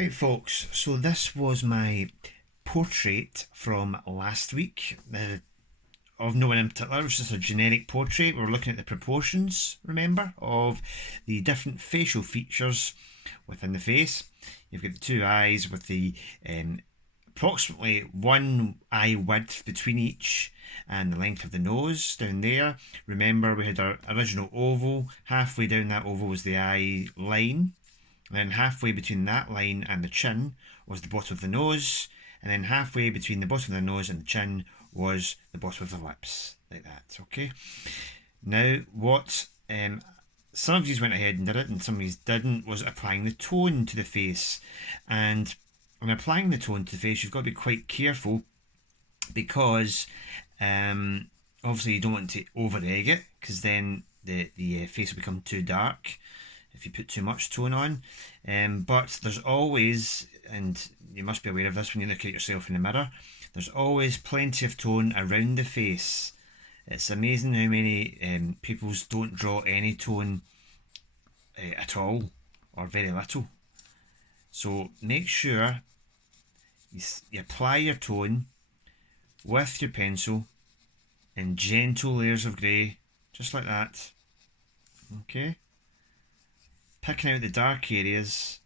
Right, folks, so this was my portrait from last week. Of no one in particular, it was just a generic portrait. We're looking at the proportions, remember, of the different facial features within the face. You've got the two eyes with the approximately one eye width between each, and the length of the nose down there. Remember, we had our original oval. Halfway down that oval was the eye line. And then halfway between that line and the chin was the bottom of the nose. And then halfway between the bottom of the nose and the chin was the bottom of the lips. Like that, okay? Now, what some of you went ahead and did it, and some of you didn't, was applying the tone to the face. And when applying the tone to the face, you've got to be quite careful because obviously you don't want to over egg it, because then the face will become too dark if you put too much tone on. But there's always, and you must be aware of this when you look at yourself in the mirror, there's always plenty of tone around the face. It's amazing how many people don't draw any tone at all, or very little. So make sure you apply your tone with your pencil in gentle layers of grey, just like that. Okay? Picking out the dark areas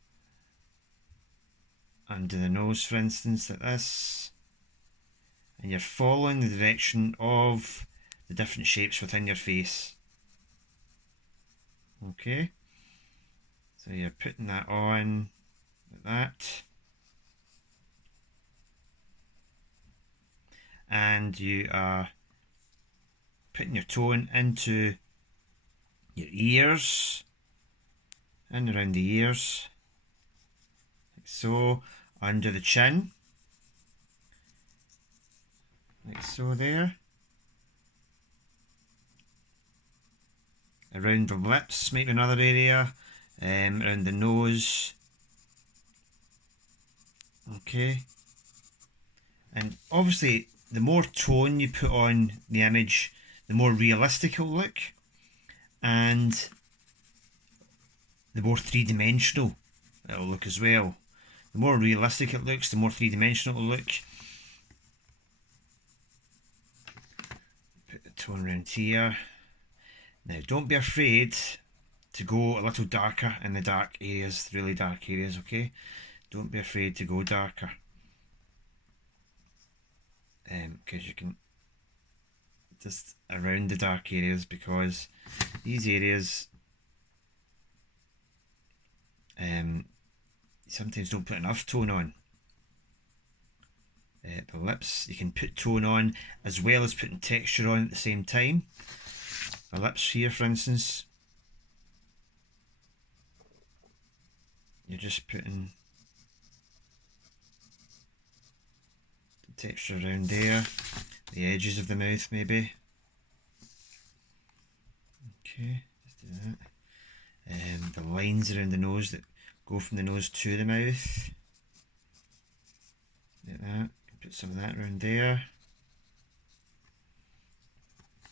under the nose, for instance, like this, and you're following the direction of the different shapes within your face. Okay, so you're putting that on like that, and you are putting your tone into your ears and around the ears, like so, under the chin, like so there, around the lips, maybe another area, around the nose, okay. And obviously the more tone you put on the image, the more realistic it'll look, and the more three-dimensional it'll look as well. The more realistic it looks, the more three-dimensional it'll look. Put the tone around here. Now, don't be afraid to go a little darker in the dark areas, really dark areas, okay? Don't be afraid to go darker. Because you can just around the dark areas, because these areas sometimes don't put enough tone on. The lips, you can put tone on as well as putting texture on at the same time. The lips here, for instance, you're just putting the texture around there, the edges of the mouth maybe. Okay, just do that. The lines around the nose that go from the nose to the mouth, like that. Put some of that around there.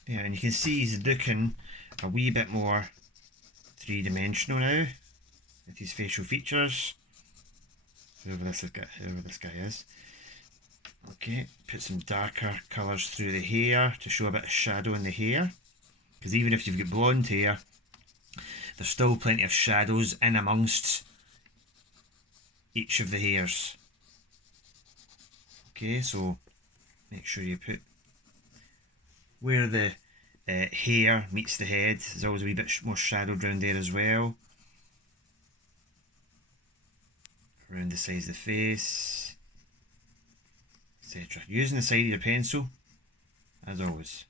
Yeah, and you can see he's looking a wee bit more three-dimensional now with his facial features. Whoever this guy is. Okay, put some darker colours through the hair to show a bit of shadow in the hair. Because even if you've got blonde hair, there's still plenty of shadows in amongst each of the hairs. Okay, so make sure you put where the hair meets the head. There's always a wee bit more shadowed around there as well. Around the sides of the face, etc. Using the side of your pencil, as always.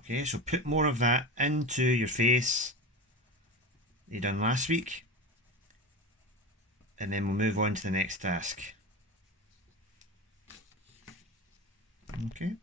Okay, so put more of that into your face that you done last week, and then we'll move on to the next task. Okay.